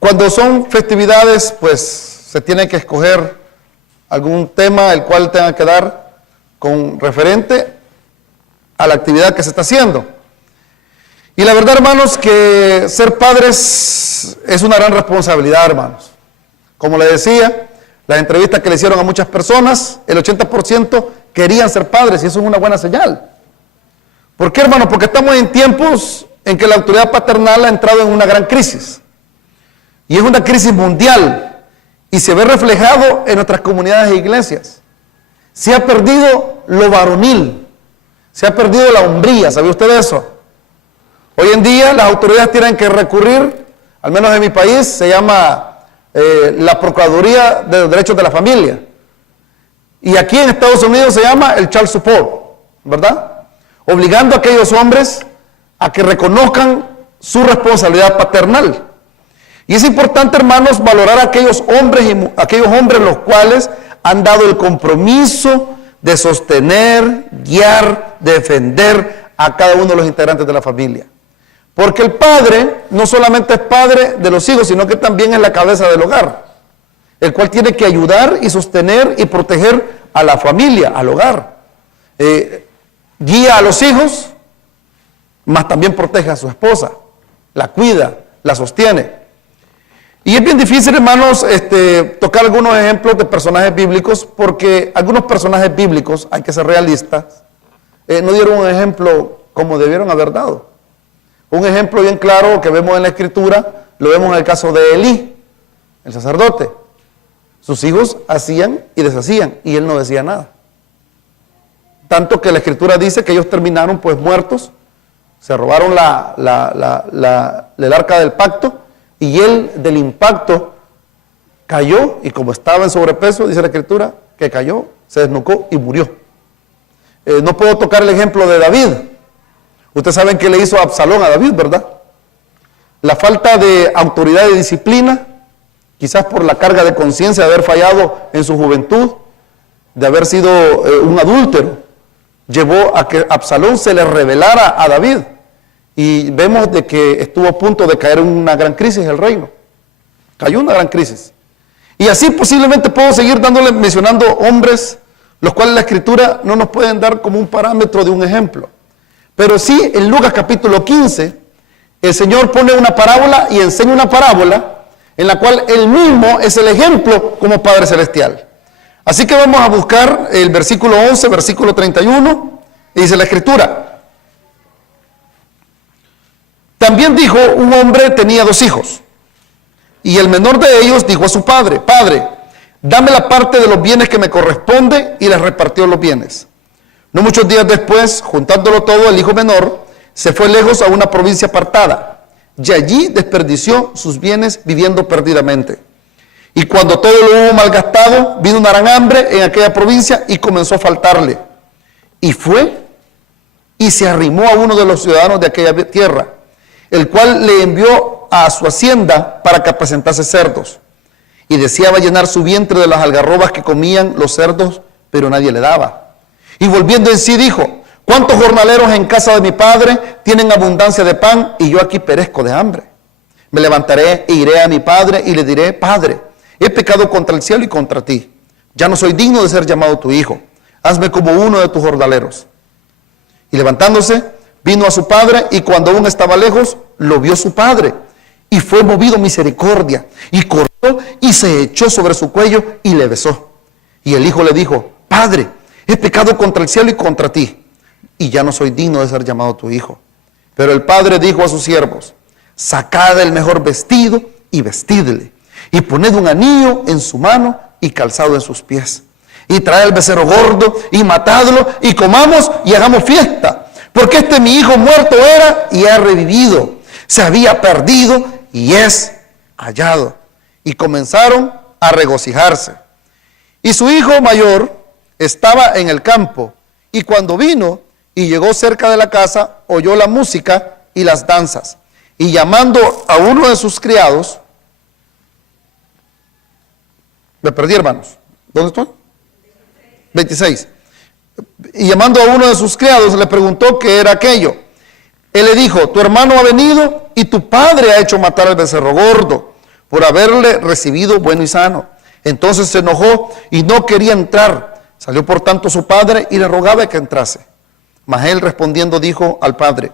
Cuando son festividades, pues se tiene que escoger algún tema el cual tenga que dar con referente a la actividad que se está haciendo. Y la verdad, hermanos, que ser padres es una gran responsabilidad, hermanos. Como le decía, las entrevistas que le hicieron a muchas personas, el 80% querían ser padres, y eso es una buena señal. ¿Por qué, hermanos? Porque estamos en tiempos en que la autoridad paternal ha entrado en una gran crisis. Y es una crisis mundial, y se ve reflejado en nuestras comunidades e iglesias. Se ha perdido lo varonil, se ha perdido la hombría, ¿sabía usted eso? Hoy en día las autoridades tienen que recurrir, al menos en mi país, se llama la Procuraduría de los Derechos de la Familia. Y aquí en Estados Unidos se llama el Child Support, ¿verdad? Obligando a aquellos hombres a que reconozcan su responsabilidad paternal. Y es importante, hermanos, valorar a aquellos hombres los cuales han dado el compromiso de sostener, guiar, defender a cada uno de los integrantes de la familia. Porque el padre no solamente es padre de los hijos, sino que también es la cabeza del hogar, el cual tiene que ayudar y sostener y proteger a la familia, al hogar. Guía a los hijos, mas también protege a su esposa, la cuida, la sostiene. Y es bien difícil, hermanos, tocar algunos ejemplos de personajes bíblicos, porque algunos personajes bíblicos, hay que ser realistas, no dieron un ejemplo como debieron haber dado. Un ejemplo bien claro que vemos en la Escritura, lo vemos en el caso de Elí, el sacerdote. Sus hijos hacían y deshacían, y él no decía nada. Tanto que la Escritura dice que ellos terminaron pues muertos, se robaron el arca del pacto, y él del impacto cayó, y como estaba en sobrepeso, dice la Escritura, que cayó, se desnucó y murió. No puedo tocar el ejemplo de David. Ustedes saben qué le hizo Absalón a David, ¿verdad? La falta de autoridad y disciplina, quizás por la carga de conciencia de haber fallado en su juventud, de haber sido un adúltero, llevó a que Absalón se le rebelara a David. Y vemos de que estuvo a punto de caer en una gran crisis el reino. Cayó una gran crisis. Y así posiblemente puedo seguir mencionando hombres, los cuales la Escritura no nos pueden dar como un parámetro de un ejemplo. Pero sí, en Lucas capítulo 15, el Señor pone una parábola y enseña una parábola en la cual Él mismo es el ejemplo como Padre Celestial. Así que vamos a buscar el versículo 11, versículo 31, y dice la Escritura: también dijo, un hombre tenía 2 hijos, y el menor de ellos dijo a su padre: Padre, dame la parte de los bienes que me corresponde, y les repartió los bienes. No muchos días después, juntándolo todo, el hijo menor se fue lejos a una provincia apartada, y allí desperdició sus bienes viviendo perdidamente. Y cuando todo lo hubo malgastado, vino una gran hambre en aquella provincia y comenzó a faltarle. Y fue y se arrimó a uno de los ciudadanos de aquella tierra, el cual le envió a su hacienda para que apacentase cerdos. Y deseaba llenar su vientre de las algarrobas que comían los cerdos, pero nadie le daba. Y volviendo en sí dijo: ¿cuántos jornaleros en casa de mi padre tienen abundancia de pan, y yo aquí perezco de hambre? Me levantaré e iré a mi padre y le diré: Padre, he pecado contra el cielo y contra ti. Ya no soy digno de ser llamado tu hijo. Hazme como uno de tus jornaleros. Y levantándose, vino a su padre, y cuando aún estaba lejos, lo vio su padre, y fue movido misericordia, y corrió y se echó sobre su cuello y le besó. Y el hijo le dijo: Padre, he pecado contra el cielo y contra ti, y ya no soy digno de ser llamado tu hijo. Pero el padre dijo a sus siervos: sacad el mejor vestido y vestidle, y poned un anillo en su mano y calzado en sus pies, y traed el becerro gordo y matadlo, y comamos y hagamos fiesta. Porque mi hijo muerto era y ha revivido, se había perdido y es hallado. Y comenzaron a regocijarse. Y su hijo mayor estaba en el campo, y cuando vino y llegó cerca de la casa, oyó la música y las danzas. Y llamando a uno de sus criados, me perdí, hermanos, ¿dónde estoy? 26. Y llamando a uno de sus criados, le preguntó qué era aquello. Él le dijo: tu hermano ha venido y tu padre ha hecho matar al becerro gordo, por haberle recibido bueno y sano. Entonces se enojó y no quería entrar. Salió por tanto su padre y le rogaba que entrase. Mas él respondiendo dijo al padre: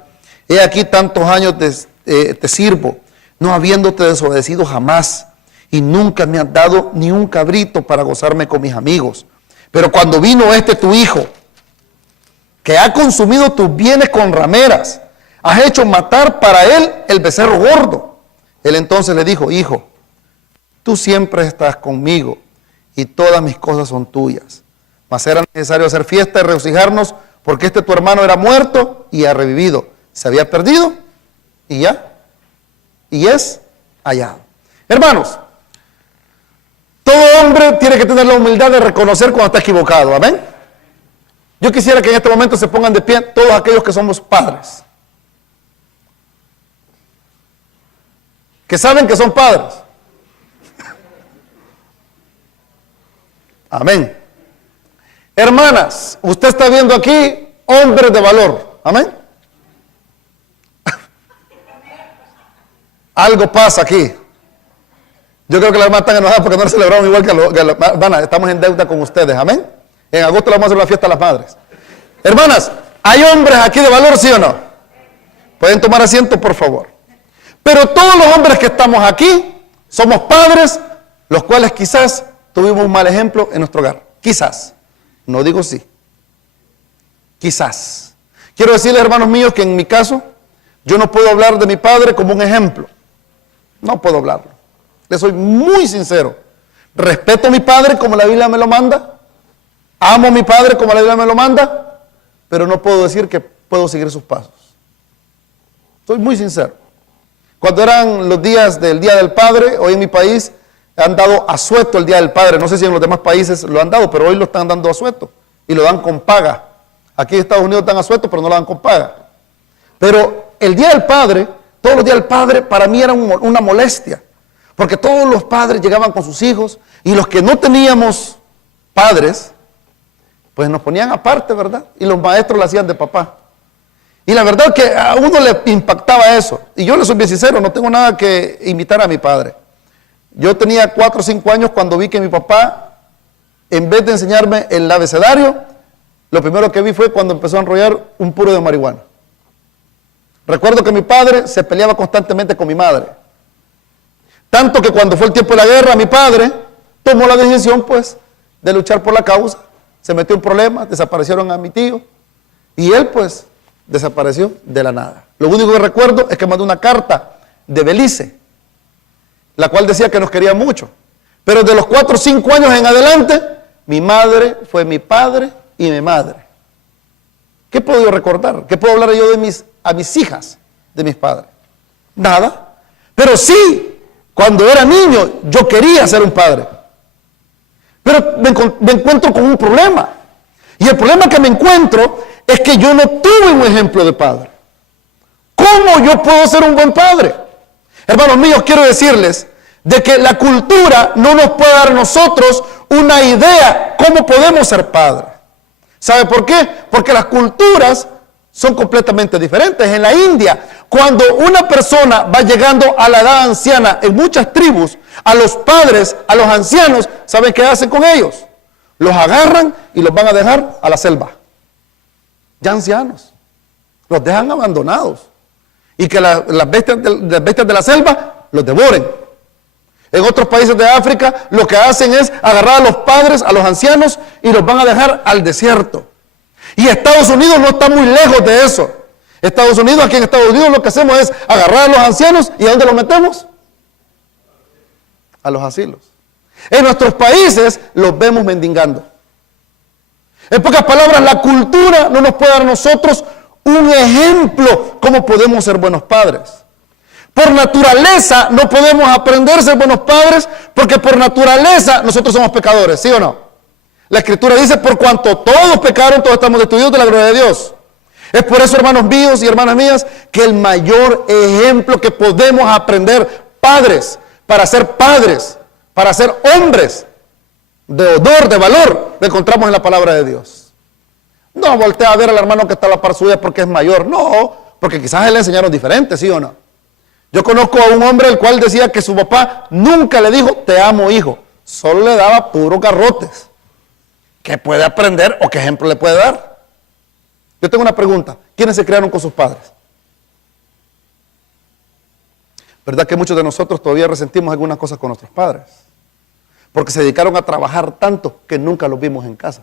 he aquí tantos años te sirvo, no habiéndote desobedecido jamás, y nunca me has dado ni un cabrito para gozarme con mis amigos. Pero cuando vino tu hijo, que ha consumido tus bienes con rameras, has hecho matar para él el becerro gordo. Él entonces le dijo: hijo, tú siempre estás conmigo y todas mis cosas son tuyas. Mas era necesario hacer fiesta y regocijarnos, porque tu hermano era muerto y ha revivido. Se había perdido y es hallado. Hermanos, todo hombre tiene que tener la humildad de reconocer cuando está equivocado. Amén. Yo quisiera que en este momento se pongan de pie todos aquellos que somos padres, que saben que son padres. Amén. Hermanas, usted está viendo aquí hombres de valor. Amén. Algo pasa aquí. Yo creo que las hermanas están enojadas porque no le celebraron igual que las hermanas. Estamos en deuda con ustedes. Amén. En agosto le vamos a hacer una fiesta a las madres. Hermanas, ¿hay hombres aquí de valor, sí o no? Pueden tomar asiento, por favor. Pero todos los hombres que estamos aquí somos padres, los cuales quizás tuvimos un mal ejemplo en nuestro hogar. Quizás. No digo sí. Quizás. Quiero decirles, hermanos míos, que en mi caso, yo no puedo hablar de mi padre como un ejemplo. No puedo hablarlo. Le soy muy sincero. Respeto a mi padre como la Biblia me lo manda. Amo a mi padre como la Biblia me lo manda. Pero no puedo decir que puedo seguir sus pasos. Soy muy sincero. Cuando eran los días del Día del Padre, hoy en mi país han dado asueto el Día del Padre. No sé si en los demás países lo han dado, pero hoy lo están dando asueto. Y lo dan con paga. Aquí en Estados Unidos dan asueto, pero no lo dan con paga. Pero el Día del Padre, todos los días del Padre, para mí era una molestia. Porque todos los padres llegaban con sus hijos y los que no teníamos padres, pues nos ponían aparte, ¿verdad? Y los maestros lo hacían de papá. Y la verdad que a uno le impactaba eso. Y yo le soy bien sincero, no tengo nada que imitar a mi padre. Yo tenía 4 o 5 años cuando vi que mi papá, en vez de enseñarme el abecedario, lo primero que vi fue cuando empezó a enrollar un puro de marihuana. Recuerdo que mi padre se peleaba constantemente con mi madre. Tanto que cuando fue el tiempo de la guerra, mi padre tomó la decisión, pues, de luchar por la causa. Se metió en problemas, desaparecieron a mi tío. Y él, pues, desapareció de la nada. Lo único que recuerdo es que mandó una carta de Belice, la cual decía que nos quería mucho. Pero de los 4 o 5 años en adelante, mi madre fue mi padre y mi madre. ¿Qué puedo yo recordar? ¿Qué puedo hablar yo a mis hijas de mis padres? Nada. Pero sí, cuando era niño, yo quería ser un padre. Pero me encuentro con un problema. Y el problema que me encuentro es que yo no tuve un ejemplo de padre. ¿Cómo yo puedo ser un buen padre? Hermanos míos, quiero decirles de que la cultura no nos puede dar a nosotros una idea cómo podemos ser padres. ¿Sabe por qué? Porque las culturas son completamente diferentes. En la India, cuando una persona va llegando a la edad anciana, en muchas tribus, a los padres, a los ancianos, ¿saben qué hacen con ellos? Los agarran y los van a dejar a la selva. Ya ancianos. Los dejan abandonados. Y que las bestias de la selva los devoren. En otros países de África, lo que hacen es agarrar a los padres, a los ancianos, y los van a dejar al desierto. Y Estados Unidos no está muy lejos de eso. Aquí en Estados Unidos lo que hacemos es agarrar a los ancianos, ¿y a dónde los metemos? A los asilos. En nuestros países los vemos mendigando. En pocas palabras, la cultura no nos puede dar a nosotros un ejemplo cómo podemos ser buenos padres. Por naturaleza no podemos aprender a ser buenos padres porque por naturaleza nosotros somos pecadores, ¿sí o no? La Escritura dice, por cuanto todos pecaron, todos estamos destituidos de la gloria de Dios. Es por eso, hermanos míos y hermanas mías, que el mayor ejemplo que podemos aprender padres, para ser hombres de honor, de valor, lo encontramos en la palabra de Dios. No voltea a ver al hermano que está a la par suya porque es mayor, no, porque quizás a él le enseñaron diferente, ¿sí o no? Yo conozco a un hombre el cual decía que su papá nunca le dijo, te amo, hijo. Solo le daba puros garrotes. ¿Qué puede aprender o qué ejemplo le puede dar? Yo tengo una pregunta. ¿Quiénes se criaron con sus padres? ¿Verdad que muchos de nosotros todavía resentimos algunas cosas con nuestros padres? Porque se dedicaron a trabajar tanto que nunca los vimos en casa.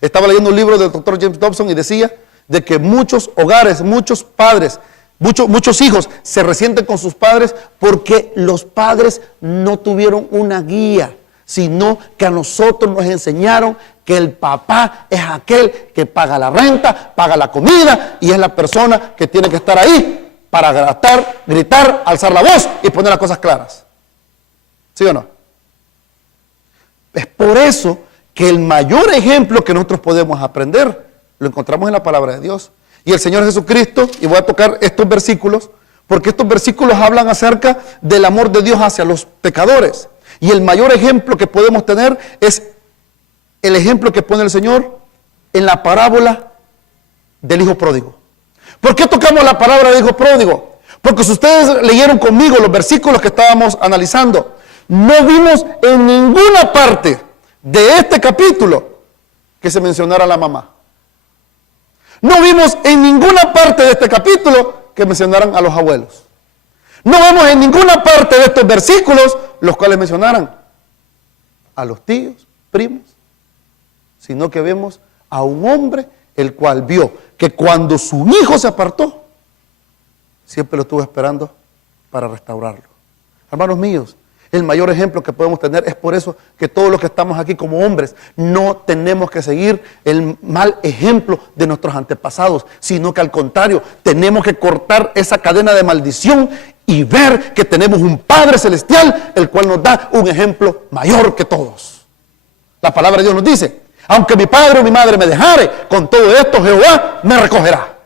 Estaba leyendo un libro del doctor James Dobson y decía de que muchos hogares, muchos padres, muchos hijos se resienten con sus padres porque los padres no tuvieron una guía, sino que a nosotros nos enseñaron que el papá es aquel que paga la renta, paga la comida y es la persona que tiene que estar ahí para gritar, alzar la voz y poner las cosas claras. ¿Sí o no? Es por eso que el mayor ejemplo que nosotros podemos aprender lo encontramos en la palabra de Dios. Y el Señor Jesucristo, y voy a tocar estos versículos, porque estos versículos hablan acerca del amor de Dios hacia los pecadores. Y el mayor ejemplo que podemos tener es el ejemplo que pone el Señor en la parábola del hijo pródigo. ¿Por qué tocamos la palabra del hijo pródigo? Porque si ustedes leyeron conmigo los versículos que estábamos analizando, no vimos en ninguna parte de este capítulo que se mencionara a la mamá. No vimos en ninguna parte de este capítulo que mencionaran a los abuelos. No vemos en ninguna parte de estos versículos los cuales mencionaran a los tíos, primos, sino que vemos a un hombre el cual vio que cuando su hijo se apartó, siempre lo estuvo esperando para restaurarlo. Hermanos míos, el mayor ejemplo que podemos tener es por eso que todos los que estamos aquí como hombres no tenemos que seguir el mal ejemplo de nuestros antepasados, sino que al contrario, tenemos que cortar esa cadena de maldición y ver que tenemos un Padre Celestial, el cual nos da un ejemplo mayor que todos. La palabra de Dios nos dice, aunque mi padre o mi madre me dejare, con todo esto Jehová me recogerá.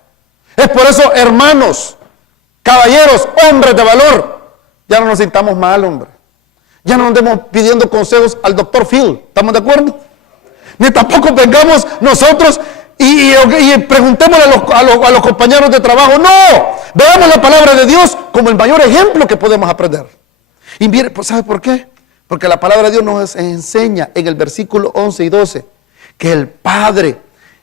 Es por eso, hermanos, caballeros, hombres de valor, ya no nos sintamos mal, hombre. Ya no andemos pidiendo consejos al doctor Phil, ¿estamos de acuerdo? Ni tampoco vengamos nosotros y preguntémosle a los compañeros de trabajo. No, veamos la palabra de Dios como el mayor ejemplo que podemos aprender. Y mire, ¿sabe por qué? Porque la palabra de Dios nos enseña en el versículo 11 y 12 que el Padre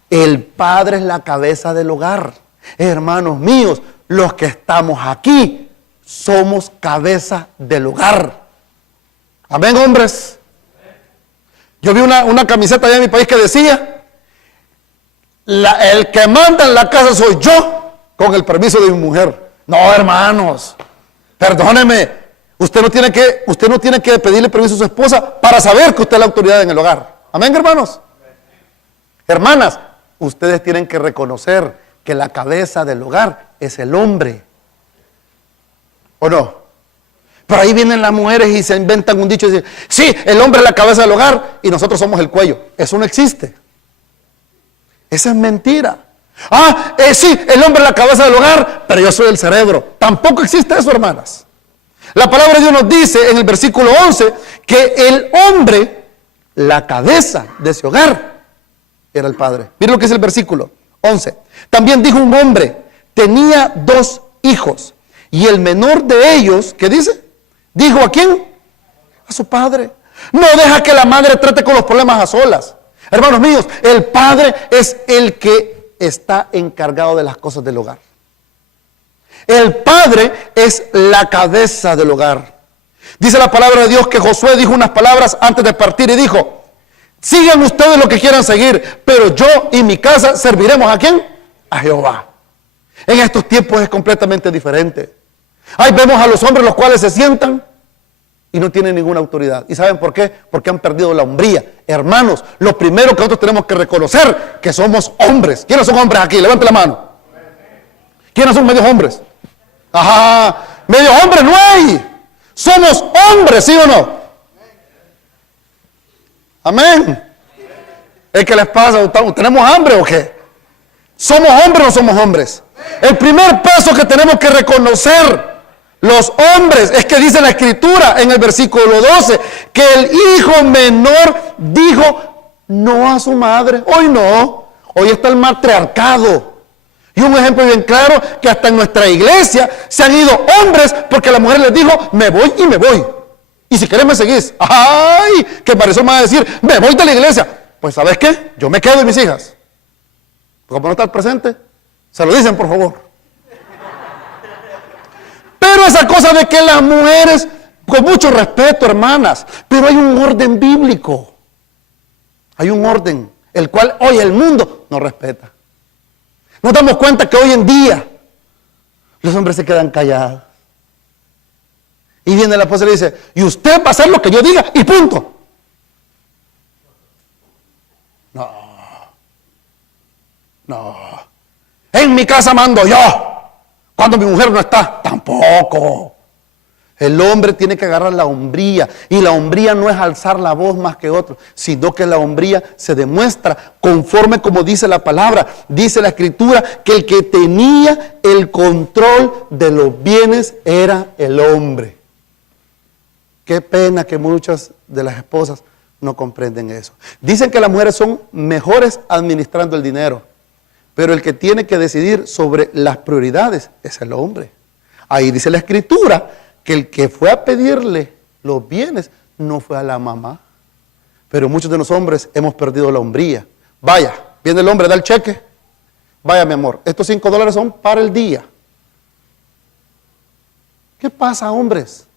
es la cabeza del hogar. Hermanos míos, los que estamos aquí somos cabeza del hogar. Amén, hombres. Yo vi una camiseta allá en mi país que decía, el que manda en la casa soy yo, con el permiso de mi mujer. No, hermanos, perdóneme, usted no tiene que pedirle permiso a su esposa para saber que usted es la autoridad en el hogar. Amén, hermanos. Hermanas, ustedes tienen que reconocer que la cabeza del hogar es el hombre. ¿O no? Pero ahí vienen las mujeres y se inventan un dicho y dicen, sí, el hombre es la cabeza del hogar y nosotros somos el cuello. Eso no existe. Esa es mentira. Sí, el hombre es la cabeza del hogar, pero yo soy el cerebro. Tampoco existe eso, hermanas. La palabra de Dios nos dice en el versículo 11 que el hombre, la cabeza de ese hogar, era el padre. Miren lo que es el versículo 11. También dijo un hombre, tenía 2 hijos y el menor de ellos, ¿qué dice? Dijo, ¿a quién? A su padre. No deja que la madre trate con los problemas a solas. Hermanos míos, el padre es el que está encargado de las cosas del hogar. El padre es la cabeza del hogar. Dice la palabra de Dios que Josué dijo unas palabras antes de partir y dijo, sigan ustedes lo que quieran seguir, pero yo y mi casa serviremos ¿a quién? A Jehová. En estos tiempos es completamente diferente. Ahí vemos a los hombres los cuales se sientan y no tienen ninguna autoridad. ¿Y saben por qué? Porque han perdido la hombría. Hermanos, lo primero que nosotros tenemos que reconocer que somos hombres. ¿Quiénes son hombres aquí? Levante la mano. ¿Quiénes son medios hombres? Ajá, medios hombres no hay. Somos hombres, ¿sí o no? Amén. ¿Qué les pasa? ¿Tenemos hambre o qué? ¿Somos hombres o no somos hombres? El primer paso que tenemos que reconocer los hombres es que dice la escritura en el versículo 12 que el hijo menor dijo no a su madre. Hoy no, hoy está el matriarcado. Y un ejemplo bien claro, que hasta en nuestra iglesia se han ido hombres porque la mujer les dijo, me voy y me voy. Y si querés me seguís. ¡Ay! Que para eso me va a decir, me voy de la iglesia. Pues ¿sabes qué? Yo me quedo y mis hijas. Como no está presente, se lo dicen por favor. Pero esa cosa de que las mujeres, con mucho respeto, hermanas, pero hay un orden bíblico. Hay un orden, el cual hoy el mundo no respeta. Nos damos cuenta que hoy en día los hombres se quedan callados. Y viene la esposa y le dice, y usted va a hacer lo que yo diga y punto. No. En mi casa mando yo. Cuando mi mujer no está, tampoco. El hombre tiene que agarrar la hombría. Y la hombría no es alzar la voz más que otro, sino que la hombría se demuestra conforme como dice la palabra. Dice la escritura que el que tenía el control de los bienes era el hombre. Qué pena que muchas de las esposas no comprenden eso. Dicen que las mujeres son mejores administrando el dinero, pero el que tiene que decidir sobre las prioridades es el hombre. Ahí dice la escritura que el que fue a pedirle los bienes no fue a la mamá. Pero muchos de los hombres hemos perdido la hombría. Vaya, viene el hombre, da el cheque. Vaya, mi amor, estos $5 son para el día. ¿Qué pasa, hombres?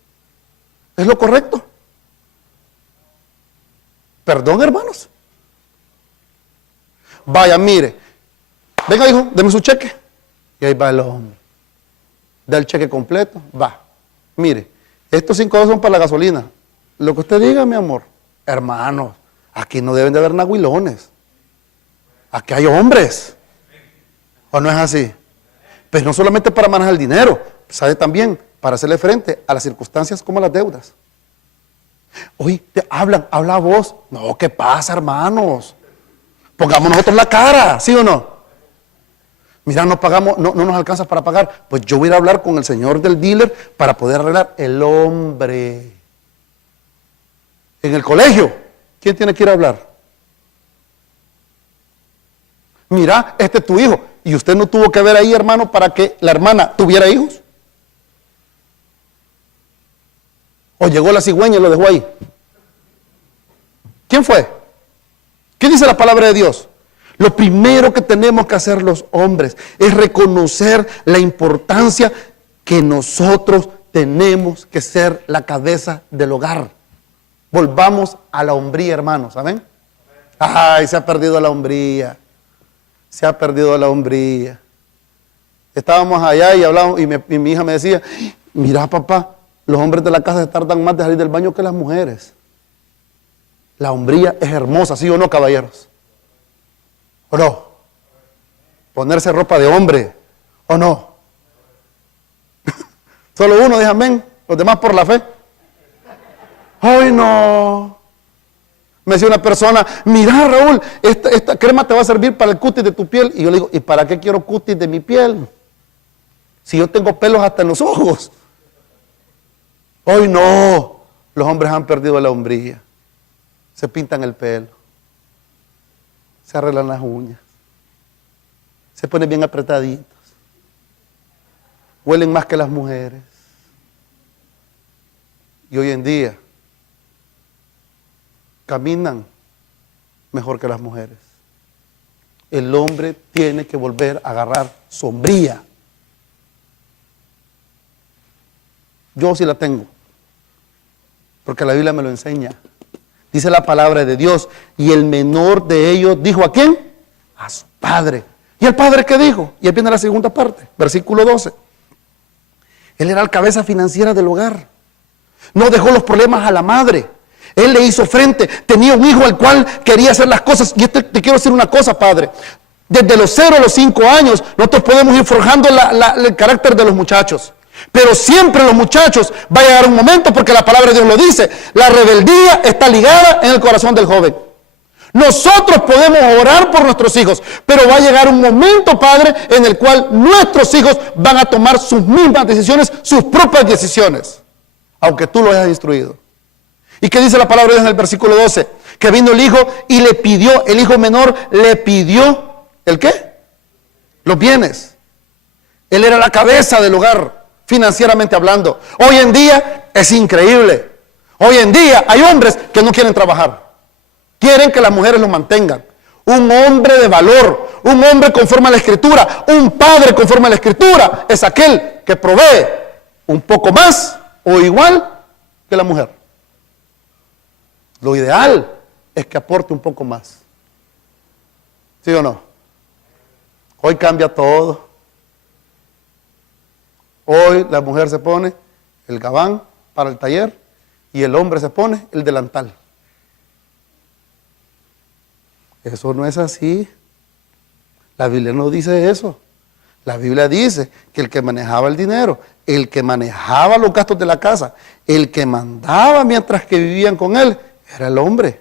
¿Es lo correcto? Perdón, hermanos. Vaya, mire. Venga, hijo, deme su cheque. Y ahí va el hombre. Da el cheque completo, va. Mire, estos $5 son para la gasolina. Lo que usted diga, mi amor. Hermanos, aquí no deben de haber nahuilones. Aquí hay hombres. ¿O no es así? Pues no solamente para manejar el dinero, sabe también para hacerle frente a las circunstancias como las deudas. Hoy te habla vos. No, ¿qué pasa, hermanos? Pongamos nosotros la cara, ¿sí o no? Mira, no pagamos, no nos alcanza para pagar. Pues yo voy a ir a hablar con el señor del dealer para poder arreglar. El hombre. En el colegio, ¿quién tiene que ir a hablar? Mira, este es tu hijo. ¿Y usted no tuvo que ver ahí, hermano, para que la hermana tuviera hijos? ¿O llegó la cigüeña y lo dejó ahí? ¿Quién fue? ¿Qué dice la palabra de Dios? Lo primero que tenemos que hacer los hombres es reconocer la importancia que nosotros tenemos que ser la cabeza del hogar. Volvamos a la hombría, hermanos, ¿saben? Ay, se ha perdido la hombría. Se ha perdido la hombría. Estábamos allá y hablábamos y mi hija me decía, mira, papá, los hombres de la casa se tardan más de salir del baño que las mujeres. La hombría es hermosa, ¿sí o no, caballeros? ¿O no? Ponerse ropa de hombre, ¿o no? Solo uno dice amén, los demás por la fe. ¡Ay, no! Me decía una persona, mira, Raúl, esta crema te va a servir para el cutis de tu piel. Y yo le digo, ¿y para qué quiero cutis de mi piel? Si yo tengo pelos hasta en los ojos. ¡Ay, no! Los hombres han perdido la hombría. Se pintan el pelo. Se arreglan las uñas. Se ponen bien apretaditos. Huelen más que las mujeres. Y hoy en día caminan mejor que las mujeres. El hombre tiene que volver a agarrar sombría. Yo sí la tengo, porque la Biblia me lo enseña. Dice la palabra de Dios, y el menor de ellos dijo, ¿a quién? A su padre. ¿Y el padre qué dijo? Y ahí viene la segunda parte, versículo 12. Él era la cabeza financiera del hogar. No dejó los problemas a la madre. Él le hizo frente. Tenía un hijo al cual quería hacer las cosas. Y te quiero decir una cosa, padre. Desde los 0 a los 5 años, nosotros podemos ir forjando el carácter de los muchachos. Pero siempre los muchachos va a llegar un momento, porque la palabra de Dios lo dice, la rebeldía está ligada en el corazón del joven. Nosotros podemos orar por nuestros hijos, pero va a llegar un momento, Padre, en el cual nuestros hijos van a tomar sus mismas decisiones, sus propias decisiones, aunque tú los hayas instruido. ¿Y qué dice la palabra de Dios en el versículo 12? Que vino el hijo y le pidió, el hijo menor le pidió, ¿el qué? los bienes. Él era la cabeza del hogar, financieramente hablando. Hoy en día es increíble. Hoy en día hay hombres que no quieren trabajar. Quieren que las mujeres los mantengan. Un hombre de valor, un hombre conforme a la Escritura, un padre conforme a la Escritura, es aquel que provee un poco más o igual que la mujer. Lo ideal es que aporte un poco más. ¿Sí o no? Hoy cambia todo. Hoy la mujer se pone el gabán para el taller y el hombre se pone el delantal. Eso no es así. La Biblia no dice eso. La Biblia dice que el que manejaba el dinero, el que manejaba los gastos de la casa, el que mandaba mientras que vivían con él, era el hombre.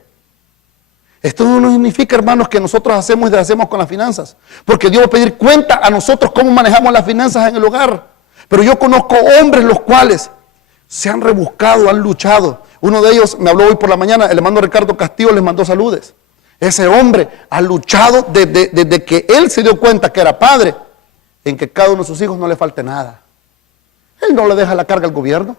Esto no significa, hermanos, que nosotros hacemos y deshacemos con las finanzas. Porque Dios va a pedir cuenta a nosotros cómo manejamos las finanzas en el hogar. Pero yo conozco hombres los cuales se han rebuscado, han luchado. Uno de ellos me habló hoy por la mañana, el hermano Ricardo Castillo les mandó saludes. Ese hombre ha luchado desde que él se dio cuenta que era padre, en que cada uno de sus hijos no le falte nada. Él no le deja la carga al gobierno.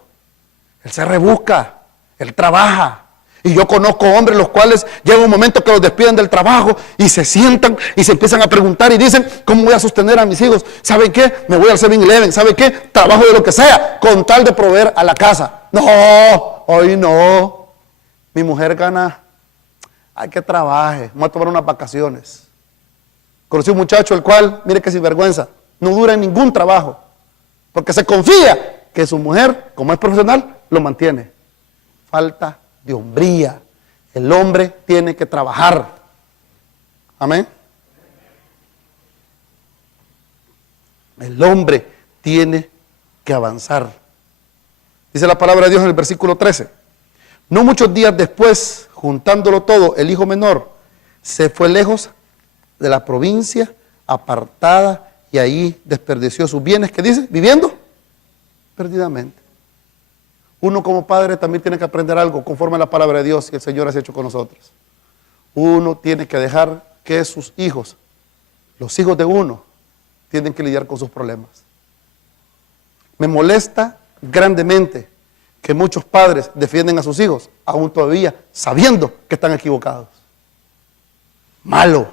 Él se rebusca, él trabaja. Y yo conozco hombres los cuales llega un momento que los despiden del trabajo y se sientan y se empiezan a preguntar y dicen, ¿cómo voy a sostener a mis hijos? ¿Saben qué? Me voy al 7-Eleven, ¿saben qué? Trabajo de lo que sea, con tal de proveer a la casa. No, hoy no. Mi mujer gana, hay que trabaje, vamos a tomar unas vacaciones. Conocí un muchacho el cual, mire que sinvergüenza, no dura en ningún trabajo, porque se confía que su mujer, como es profesional, lo mantiene. Falta de hombría. El hombre tiene que trabajar. Amén. El hombre tiene que avanzar. Dice la palabra de Dios en el versículo 13. No muchos días después, juntándolo todo, el hijo menor se fue lejos de la provincia, apartada, y ahí desperdició sus bienes. ¿Qué dice? Viviendo perdidamente. Uno como padre también tiene que aprender algo conforme a la palabra de Dios que el Señor ha hecho con nosotros. Uno tiene que dejar que sus hijos, los hijos de uno, tienen que lidiar con sus problemas. Me molesta grandemente que muchos padres defienden a sus hijos, aún todavía sabiendo que están equivocados. Malo.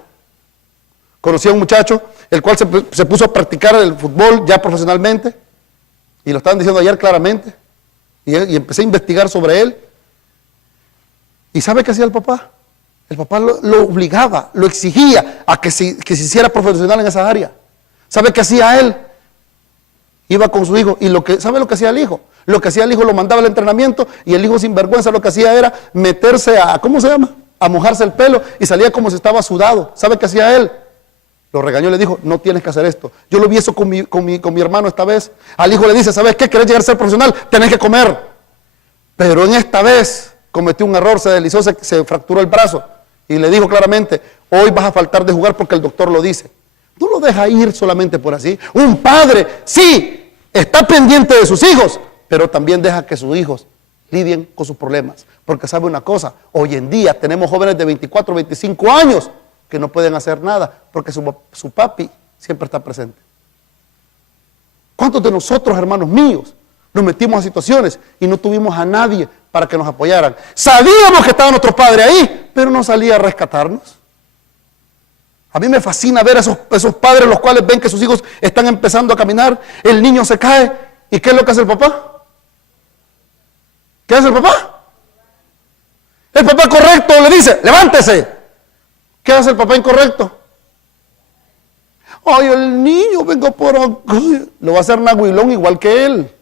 Conocí a un muchacho, el cual se puso a practicar el fútbol ya profesionalmente, y lo estaban diciendo ayer claramente. Y empecé a investigar sobre él. ¿Y sabe qué hacía el papá? El papá lo obligaba, lo exigía a que se hiciera profesional en esa área. ¿Sabe qué hacía él? Iba con su hijo. ¿Sabe lo que hacía el hijo? Lo que hacía el hijo lo mandaba al entrenamiento y el hijo sin vergüenza lo que hacía era meterse ¿cómo se llama? A mojarse el pelo y salía como si estaba sudado. ¿Sabe qué hacía él? Lo regañó y le dijo, no tienes que hacer esto. Yo lo vi eso con mi hermano esta vez. Al hijo le dice, ¿sabes qué? ¿Querés llegar a ser profesional? Tenés que comer. Pero en esta vez cometió un error, se deslizó, se fracturó el brazo. Y le dijo claramente, hoy vas a faltar de jugar porque el doctor lo dice. No lo deja ir solamente por así. Un padre, sí, está pendiente de sus hijos, pero también deja que sus hijos lidien con sus problemas. Porque sabe una cosa, hoy en día tenemos jóvenes de 24, 25 años que no pueden hacer nada porque su papi siempre está presente. ¿Cuántos de nosotros, hermanos míos, nos metimos a situaciones y no tuvimos a nadie para que nos apoyaran? Sabíamos que estaba nuestro padre ahí, pero no salía a rescatarnos. A mí me fascina ver a esos padres los cuales ven que sus hijos están empezando a caminar, el niño se cae, ¿y qué es lo que hace el papá? ¿Qué hace el papá? El papá correcto le dice, levántese. ¿Qué hace el papá incorrecto? Ay, el niño, venga por acá. Lo va a hacer nahuilón igual que él.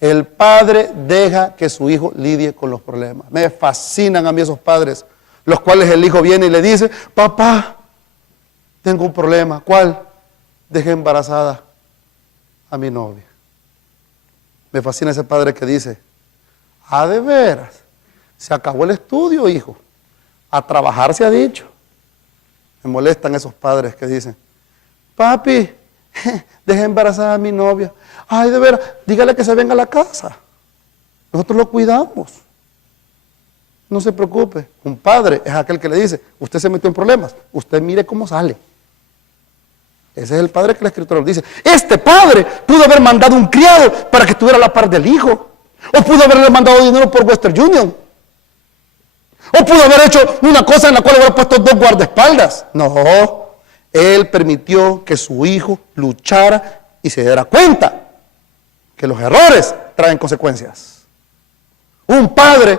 El padre deja que su hijo lidie con los problemas. Me fascinan a mí esos padres, los cuales el hijo viene y le dice, papá, tengo un problema. ¿Cuál? Dejé embarazada a mi novia. Me fascina ese padre que dice, de veras, se acabó el estudio, hijo. A trabajar se ha dicho. Me molestan esos padres que dicen, papi, dejé embarazada a mi novia. Ay, de veras, dígale que se venga a la casa. Nosotros lo cuidamos. No se preocupe. Un padre es aquel que le dice, usted se metió en problemas, usted mire cómo sale. Ese es el padre que la Escritura nos dice. Este padre pudo haber mandado un criado para que estuviera a la par del hijo. O pudo haberle mandado dinero por Western Union. O pudo haber hecho una cosa en la cual hubiera puesto 2 guardaespaldas. No, él permitió que su hijo luchara y se diera cuenta que los errores traen consecuencias. Un padre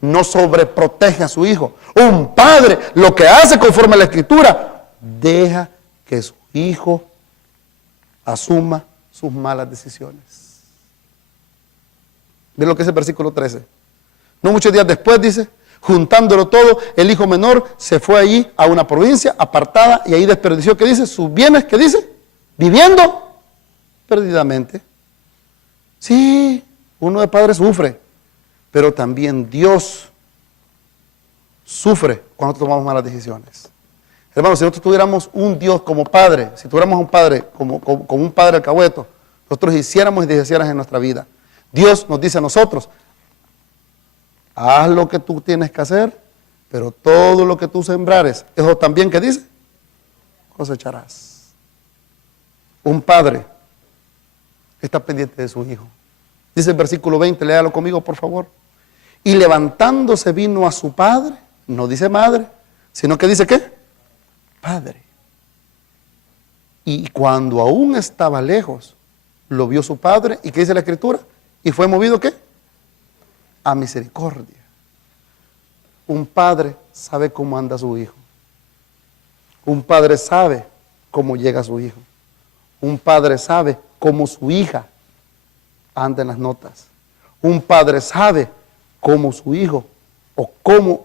no sobreprotege a su hijo. Un padre lo que hace conforme a la Escritura, deja que su hijo asuma sus malas decisiones. Miren lo que es el versículo 13. No muchos días después dice, juntándolo todo, el hijo menor se fue allí a una provincia apartada y ahí desperdició, ¿qué dice? Sus bienes, ¿qué dice? Viviendo perdidamente. Sí, uno de padre sufre, pero también Dios sufre cuando tomamos malas decisiones. Hermanos, si nosotros tuviéramos un Dios como padre, si tuviéramos un padre como un padre alcahueto, nosotros hiciéramos y deshiciéramos en nuestra vida. Dios nos dice a nosotros, haz lo que tú tienes que hacer, pero todo lo que tú sembrares, eso también que dice, cosecharás. Un padre está pendiente de su hijo. Dice el versículo 20, léalo conmigo por favor. Y levantándose vino a su padre, no dice madre, sino que dice ¿qué? Padre. Y cuando aún estaba lejos, lo vio su padre, ¿y qué dice la Escritura? Y fue movido ¿qué? A misericordia. Un padre sabe cómo anda su hijo. Un padre sabe cómo llega su hijo. Un padre sabe cómo su hija anda en las notas. Un padre sabe cómo su hijo o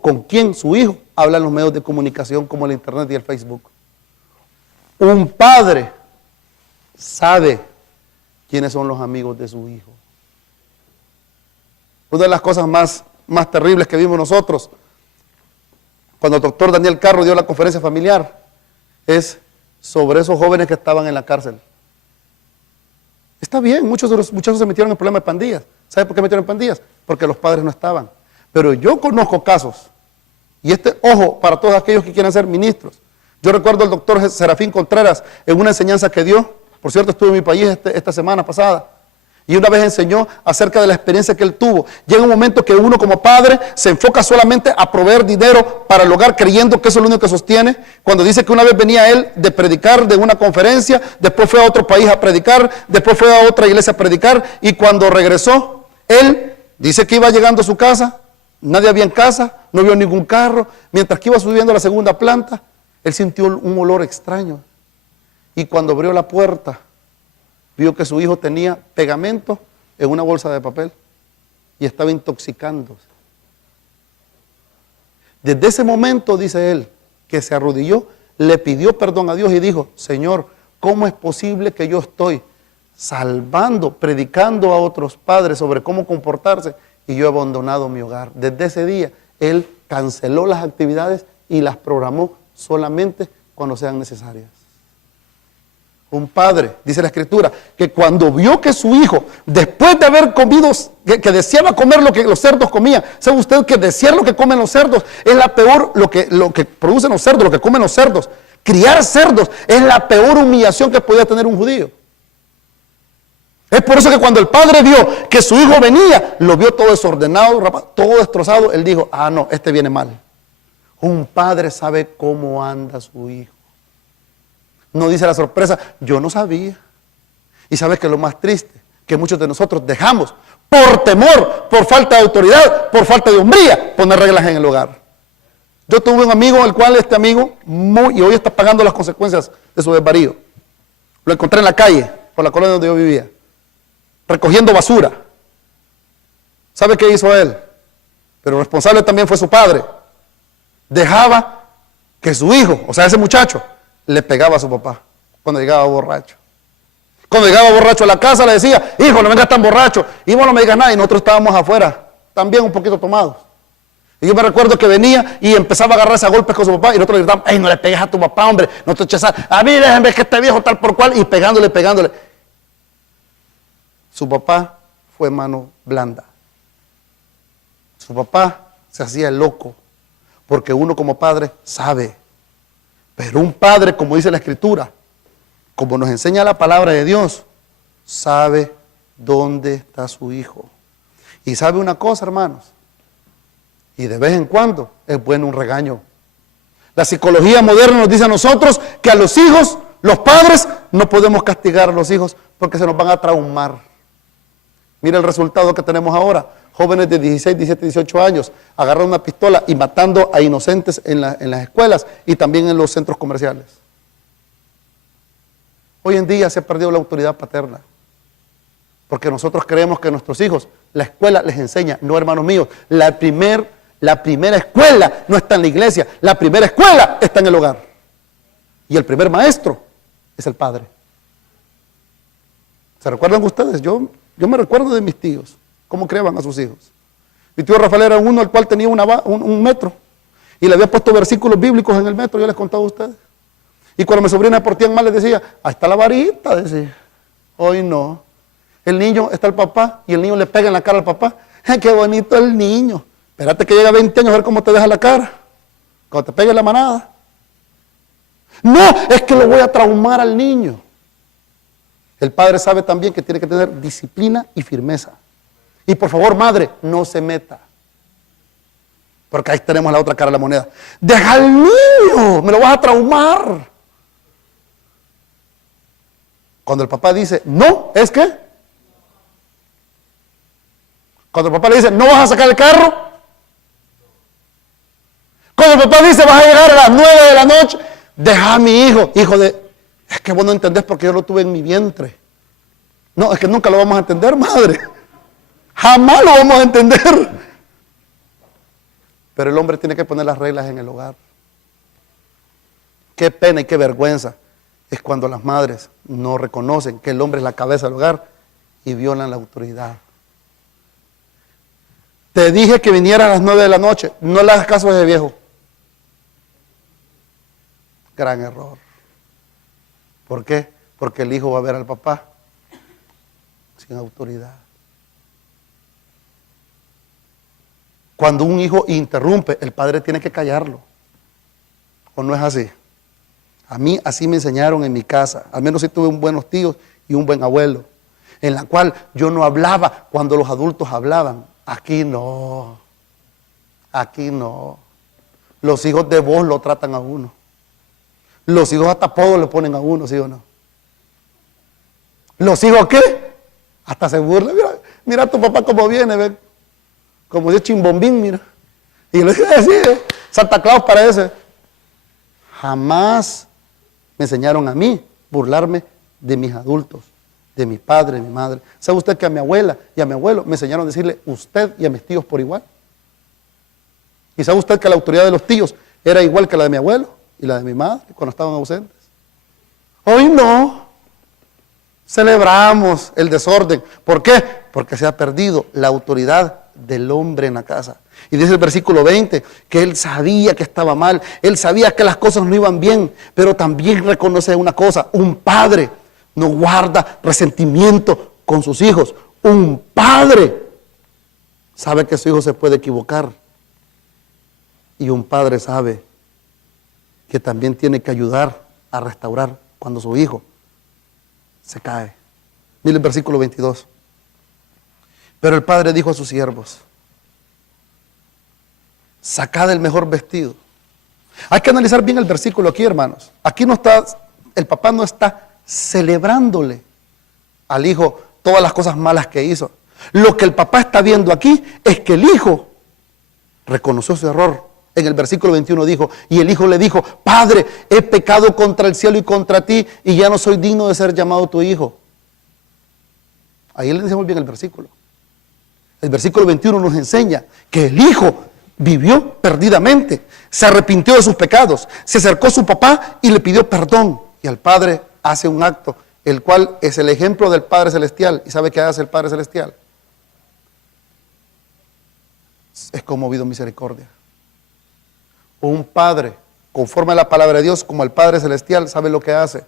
con quién su hijo habla en los medios de comunicación como el internet y el Facebook. Un padre sabe quiénes son los amigos de su hijo. Una de las cosas más terribles que vimos nosotros cuando el doctor Daniel Carro dio la conferencia familiar es sobre esos jóvenes que estaban en la cárcel. Está bien, muchos de los muchachos se metieron en problemas de pandillas. ¿Sabe por qué metieron en pandillas? Porque los padres no estaban. Pero yo conozco casos, y ojo, para todos aquellos que quieran ser ministros. Yo recuerdo al doctor Serafín Contreras en una enseñanza que dio, por cierto estuve en mi país esta semana pasada, y una vez enseñó acerca de la experiencia que él tuvo. Llega un momento que uno como padre se enfoca solamente a proveer dinero para el hogar, creyendo que eso es lo único que sostiene. Cuando dice que una vez venía él de predicar de una conferencia, después fue a otro país a predicar, después fue a otra iglesia a predicar, y cuando regresó, él dice que iba llegando a su casa, nadie había en casa, no vio ningún carro. Mientras que iba subiendo a la segunda planta, él sintió un olor extraño, y cuando abrió la puerta, vio que su hijo tenía pegamento en una bolsa de papel y estaba intoxicándose. Desde ese momento, dice él, que se arrodilló, le pidió perdón a Dios y dijo, Señor, ¿cómo es posible que yo estoy salvando, predicando a otros padres sobre cómo comportarse y yo he abandonado mi hogar? Desde ese día, él canceló las actividades y las programó solamente cuando sean necesarias. Un padre, dice la Escritura, que cuando vio que su hijo, después de haber comido, que deseaba comer lo que los cerdos comían, ¿sabe usted que desear lo que comen los cerdos es la peor, lo que producen los cerdos, lo que comen los cerdos? Criar cerdos es la peor humillación que podía tener un judío. Es por eso que cuando el padre vio que su hijo venía, lo vio todo desordenado, todo destrozado, él dijo, no, este viene mal. Un padre sabe cómo anda su hijo. No dice la sorpresa, yo no sabía. Y sabes que lo más triste, que muchos de nosotros dejamos por temor, por falta de autoridad, por falta de hombría, poner reglas en el hogar. Yo tuve un amigo, el cual este amigo, y hoy está pagando las consecuencias de su desvarío. Lo encontré en la calle, por la colonia donde yo vivía, recogiendo basura. ¿Sabe qué hizo él? Pero responsable también fue su padre. Dejaba que su hijo, o sea, ese muchacho, le pegaba a su papá cuando llegaba borracho. Cuando llegaba borracho a la casa le decía, hijo, no vengas tan borracho. Y vos no me digas nada. Y nosotros estábamos afuera, también un poquito tomados. Y yo me recuerdo que venía y empezaba a agarrarse a golpes con su papá. Y nosotros le gritábamos, ¡ay, no le pegues a tu papá, hombre! No te eches a mí, déjenme que este viejo tal por cual. Y pegándole. Su papá fue mano blanda. Su papá se hacía el loco. Porque uno como padre sabe. Pero un padre, como dice la Escritura, como nos enseña la palabra de Dios, sabe dónde está su hijo. Y sabe una cosa, hermanos, y de vez en cuando es bueno un regaño. La psicología moderna nos dice a nosotros que a los hijos, los padres, no podemos castigar a los hijos porque se nos van a traumar. Mira el resultado que tenemos ahora. Jóvenes de 16, 17, 18 años agarran una pistola y matando a inocentes en las escuelas y también en los centros comerciales. Hoy en día se ha perdido la autoridad paterna. Porque nosotros creemos que nuestros hijos, la escuela les enseña. No, hermanos míos, la primera escuela no está en la iglesia. La primera escuela está en el hogar. Y el primer maestro es el padre. ¿Se recuerdan ustedes? Yo me recuerdo de mis tíos, cómo criaban a sus hijos. Mi tío Rafael era uno al cual tenía un metro. Y le había puesto versículos bíblicos en el metro, yo les contaba a ustedes. Y cuando mi sobrina portían mal, les decía, ahí está la varita, decía. Hoy no. El niño, está el papá, y el niño le pega en la cara al papá. ¡Qué bonito el niño! Espérate que llegue a 20 años a ver cómo te deja la cara. Cuando te pegue la manada. No, es que lo voy a traumar al niño. El padre sabe también que tiene que tener disciplina y firmeza. Y por favor, madre, no se meta. Porque ahí tenemos la otra cara de la moneda. Deja al niño, me lo vas a traumar. Cuando el papá dice, no, ¿es qué? Cuando el papá le dice, no vas a sacar el carro. Cuando el papá dice, vas a llegar a las 9 de la noche, deja a mi hijo. Es que vos no entendés porque yo lo tuve en mi vientre. No, es que nunca lo vamos a entender, madre. Jamás lo vamos a entender. Pero el hombre tiene que poner las reglas en el hogar. Qué pena y qué vergüenza es cuando las madres no reconocen que el hombre es la cabeza del hogar y violan la autoridad. Te dije que viniera a las 9 de la noche. No le hagas caso a ese viejo. Gran error. ¿Por qué? Porque el hijo va a ver al papá sin autoridad. Cuando un hijo interrumpe, el padre tiene que callarlo. ¿O no es así? A mí así me enseñaron en mi casa. Al menos sí tuve buenos tíos y un buen abuelo. En la cual yo no hablaba cuando los adultos hablaban. Aquí no. Aquí no. Los hijos de vos lo tratan a uno. Los hijos hasta apodos le ponen a uno, ¿sí o no? ¿Los hijos qué? Hasta se burlan. Mira a tu papá cómo viene, ¿ve? Como dice Chimbombín, mira. Y le dice así, Santa Claus parece. Jamás me enseñaron a mí burlarme de mis adultos, de mi padre, de mi madre. ¿Sabe usted que a mi abuela y a mi abuelo me enseñaron a decirle usted y a mis tíos por igual? ¿Y sabe usted que la autoridad de los tíos era igual que la de mi abuelo y la de mi madre cuando estaban ausentes? Hoy no. Celebramos el desorden. ¿Por qué? Porque se ha perdido la autoridad del hombre en la casa. Y dice el versículo 20 que él sabía que estaba mal, él sabía que las cosas no iban bien, pero también reconoce una cosa: un padre no guarda resentimiento con sus hijos. Un padre sabe que su hijo se puede equivocar, y un padre sabe que también tiene que ayudar a restaurar cuando su hijo se cae. Mire el versículo 22. Pero el padre dijo a sus siervos: sacad el mejor vestido. Hay que analizar bien el versículo aquí, hermanos. Aquí no está, el papá no está celebrándole al hijo todas las cosas malas que hizo. Lo que el papá está viendo aquí es que el hijo reconoció su error. En el versículo 21 dijo, y el hijo le dijo: Padre, he pecado contra el cielo y contra ti, y ya no soy digno de ser llamado tu hijo. Ahí le decimos bien el versículo. El versículo 21 nos enseña que el hijo vivió perdidamente, se arrepintió de sus pecados, se acercó a su papá y le pidió perdón. Y el padre hace un acto, el cual es el ejemplo del Padre Celestial. ¿Y sabe qué hace el Padre Celestial? Es conmovido en misericordia. Un padre, conforme a la palabra de Dios, como el Padre Celestial, ¿sabe lo que hace?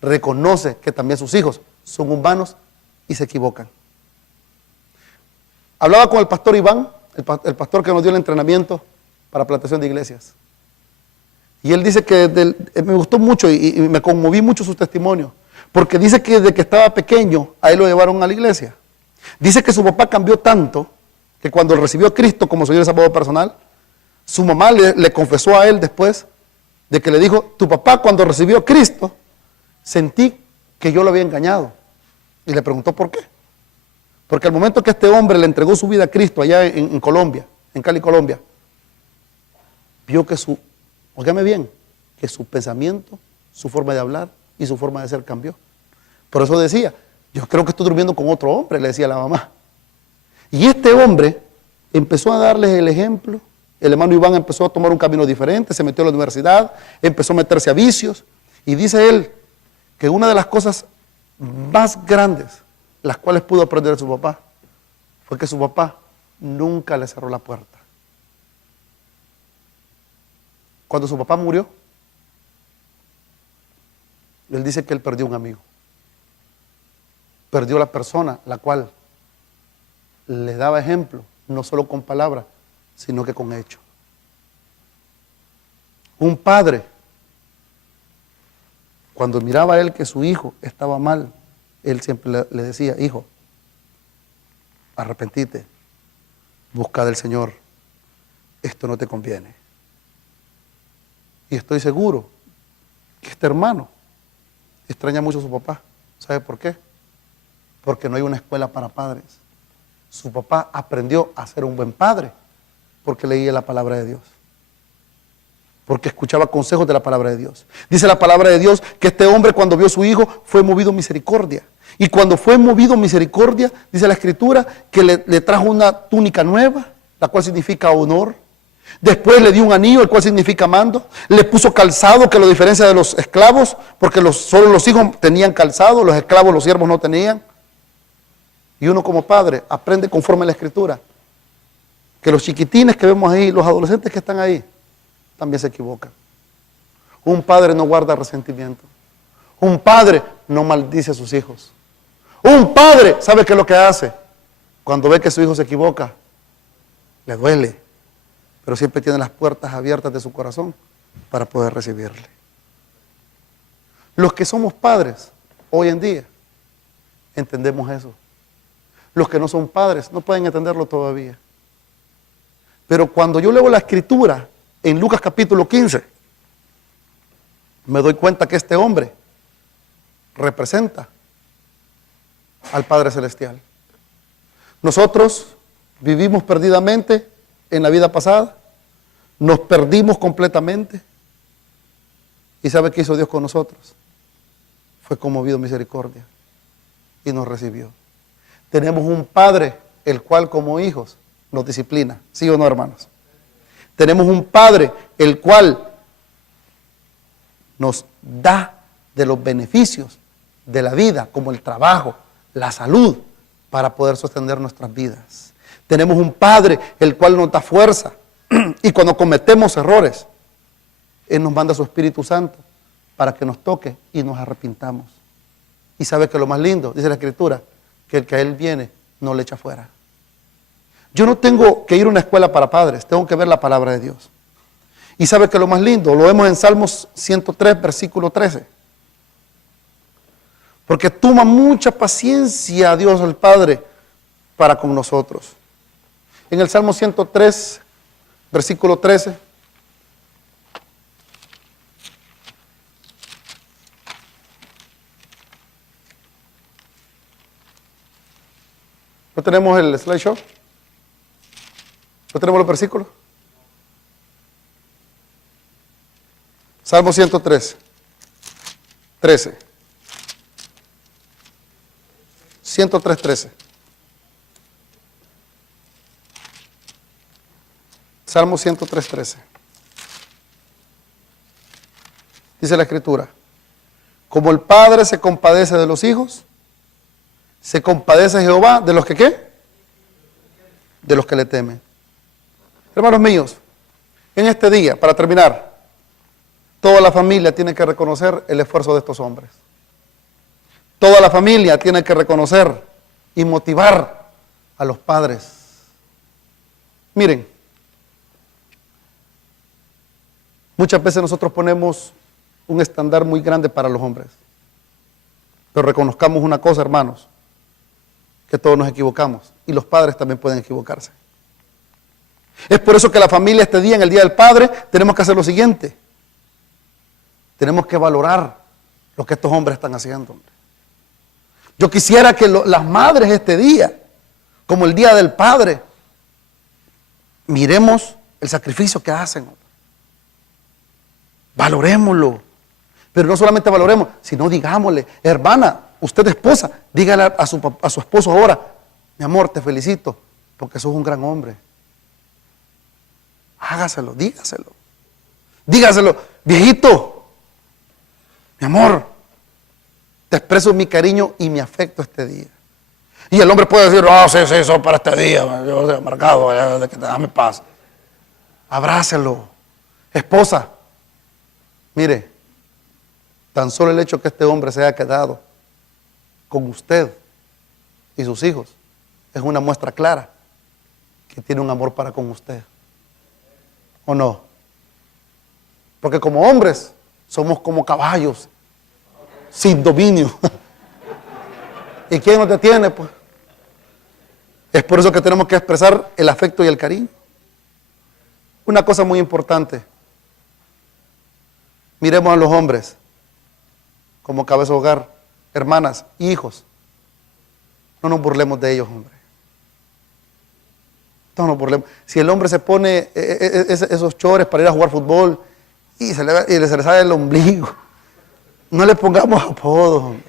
Reconoce que también sus hijos son humanos y se equivocan. Hablaba con el pastor Iván, el pastor que nos dio el entrenamiento para plantación de iglesias. Y él dice que me gustó mucho y me conmoví mucho su testimonio. Porque dice que desde que estaba pequeño, a él lo llevaron a la iglesia. Dice que su papá cambió tanto, que cuando recibió a Cristo como Señor y Salvador personal, su mamá le confesó a él después, de que le dijo, tu papá cuando recibió a Cristo, sentí que yo lo había engañado. Y le preguntó por qué. Porque al momento que este hombre le entregó su vida a Cristo allá en Colombia, en Cali, Colombia, vio que óigame bien, que su pensamiento, su forma de hablar y su forma de ser cambió. Por eso decía, yo creo que estoy durmiendo con otro hombre, le decía a la mamá. Y este hombre empezó a darles el ejemplo. El hermano Iván empezó a tomar un camino diferente, se metió a la universidad, empezó a meterse a vicios. Y dice él que una de las cosas más grandes, las cuales pudo aprender de su papá, fue que su papá nunca le cerró la puerta. Cuando su papá murió, él dice que él perdió un amigo. Perdió la persona la cual le daba ejemplo, no solo con palabras, sino que con hechos. Un padre, cuando miraba a él que su hijo estaba mal, él siempre le decía, hijo, arrepentite, busca del Señor, esto no te conviene. Y estoy seguro que este hermano extraña mucho a su papá. ¿Sabe por qué? Porque no hay una escuela para padres. Su papá aprendió a ser un buen padre porque leía la palabra de Dios, porque escuchaba consejos de la palabra de Dios. Dice la palabra de Dios que este hombre, cuando vio a su hijo, fue movido a misericordia. Y cuando fue movido a misericordia, dice la Escritura que le trajo una túnica nueva, la cual significa honor. Después le dio un anillo, el cual significa mando. Le puso calzado, que lo diferencia de los esclavos, porque solo los hijos tenían calzado, los esclavos, los siervos no tenían. Y uno como padre aprende conforme a la Escritura que los chiquitines que vemos ahí, los adolescentes que están ahí, también se equivocan. Un padre no guarda resentimiento. Un padre no maldice a sus hijos. Un padre sabe qué es lo que hace. Cuando ve que su hijo se equivoca, le duele, pero siempre tiene las puertas abiertas de su corazón para poder recibirle. Los que somos padres hoy en día entendemos eso. Los que no son padres no pueden entenderlo todavía. Pero cuando yo leo la Escritura en Lucas capítulo 15, me doy cuenta que este hombre representa al Padre Celestial. Nosotros vivimos perdidamente en la vida pasada, nos perdimos completamente. ¿Y sabe qué hizo Dios con nosotros? Fue conmovido misericordia y nos recibió. Tenemos un Padre, el cual como hijos nos disciplina, ¿sí o no, hermanos? Tenemos un Padre, el cual nos da de los beneficios de la vida, como el trabajo, la salud, para poder sostener nuestras vidas. Tenemos un Padre, el cual nos da fuerza, y cuando cometemos errores, Él nos manda su Espíritu Santo para que nos toque y nos arrepintamos. Y sabe que lo más lindo, dice la Escritura, que el que a Él viene no le echa fuera. Yo no tengo que ir a una escuela para padres, tengo que ver la palabra de Dios. Y sabe que lo más lindo, lo vemos en Salmos 103, versículo 13. Porque toma mucha paciencia a Dios el Padre para con nosotros. En el Salmo 103, versículo 13. ¿No tenemos el slideshow? ¿No tenemos los versículos? Salmo 103, 13. 103, 13. Salmo 103, 13. Dice la Escritura, como el Padre se compadece de los hijos, se compadece Jehová de los que ¿qué? De los que le temen. Hermanos míos, en este día, para terminar, toda la familia tiene que reconocer el esfuerzo de estos hombres. Toda la familia tiene que reconocer y motivar a los padres. Miren, muchas veces nosotros ponemos un estándar muy grande para los hombres. Pero reconozcamos una cosa, hermanos, que todos nos equivocamos y los padres también pueden equivocarse. Es por eso que la familia este día, en el Día del Padre, tenemos que hacer lo siguiente. Tenemos que valorar lo que estos hombres están haciendo. Yo quisiera que las madres este día, como el Día del Padre, miremos el sacrificio que hacen. Valorémoslo. Pero no solamente valoremos, sino digámosle, hermana, usted esposa, dígale a su esposo ahora, mi amor, te felicito, porque sos un gran hombre. Hágaselo, dígaselo. Dígaselo, viejito, mi amor, te expreso mi cariño y mi afecto este día. Y el hombre puede decir, sí, eso para este día, yo estoy amargado, de que dame paz. Abrácelo. Esposa, mire, tan solo el hecho que este hombre se haya quedado con usted y sus hijos es una muestra clara que tiene un amor para con usted. ¿O no? Porque como hombres somos como caballos sin dominio. ¿Y quién nos detiene? Pues es por eso que tenemos que expresar el afecto y el cariño. Una cosa muy importante, miremos a los hombres como cabeza de hogar, hermanas, hijos. No nos burlemos de ellos, hombre. No nos burlemos. Si el hombre se pone esos chores para ir a jugar fútbol y se le sale el ombligo, no le pongamos apodos, hombre.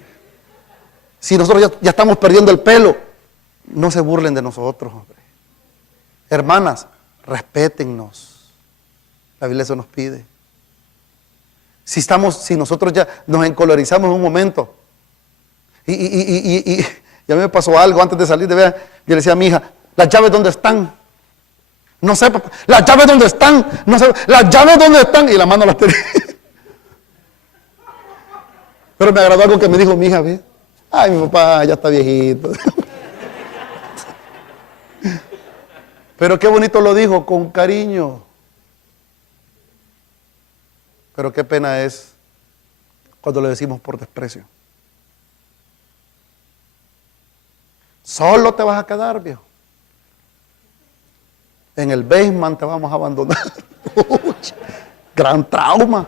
Si nosotros ya estamos perdiendo el pelo, no se burlen de nosotros, hombre. Hermanas, respétennos. La Biblia eso nos pide. Si nosotros ya nos encolorizamos en un momento, y a mí me pasó algo antes de salir de ver, yo le decía a mi hija, las llaves ¿dónde están? No sé, papá, las llaves ¿dónde están? No sé, las llaves ¿dónde están? Y la mano las tenía. Pero me agradó algo que me dijo mi hija, ¿ves? Ay, mi papá ya está viejito. Pero qué bonito lo dijo, con cariño. Pero qué pena es cuando lo decimos por desprecio. Solo te vas a quedar, viejo. En el basement te vamos a abandonar. Gran trauma.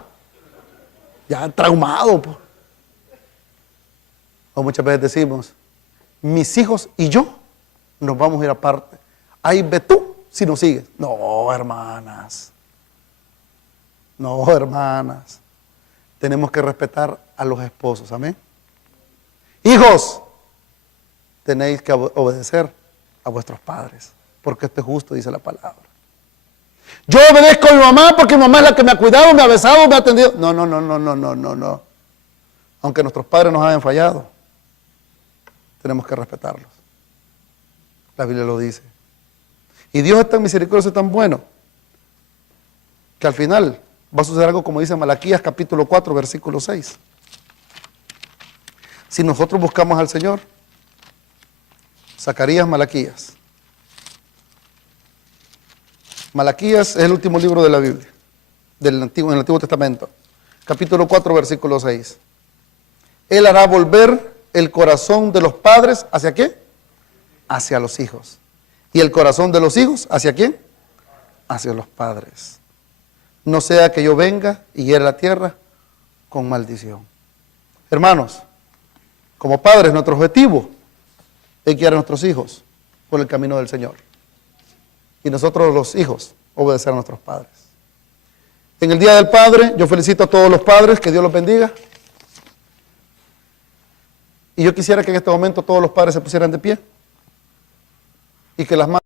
Ya traumado. Pues. O muchas veces decimos, mis hijos y yo nos vamos a ir aparte. Ahí ve tú si nos sigues. No, hermanas. No, hermanas. Tenemos que respetar a los esposos. Amén. Hijos, tenéis que obedecer a vuestros padres. Porque esto es justo, dice la palabra. Yo obedezco a mi mamá porque mi mamá es la que me ha cuidado, me ha besado, me ha atendido. No. Aunque nuestros padres nos hayan fallado, tenemos que respetarlos. La Biblia lo dice. Y Dios es tan misericordioso y tan bueno que al final va a suceder algo como dice Malaquías capítulo 4 versículo 6. Si nosotros buscamos al Señor, Zacarías, Malaquías. Malaquías es el último libro de la Biblia, en el Antiguo Testamento. Capítulo 4 versículo 6. Él hará volver el corazón de los padres, ¿hacia qué? Hacia los hijos. ¿Y el corazón de los hijos, hacia quién? Hacia los padres. No sea que yo venga y hiera la tierra con maldición. Hermanos, como padres, nuestro objetivo es guiar a nuestros hijos por el camino del Señor. Y nosotros los hijos obedecer a nuestros padres. En el Día del Padre, yo felicito a todos los padres, que Dios los bendiga. Y yo quisiera que en este momento todos los padres se pusieran de pie. Y que las madres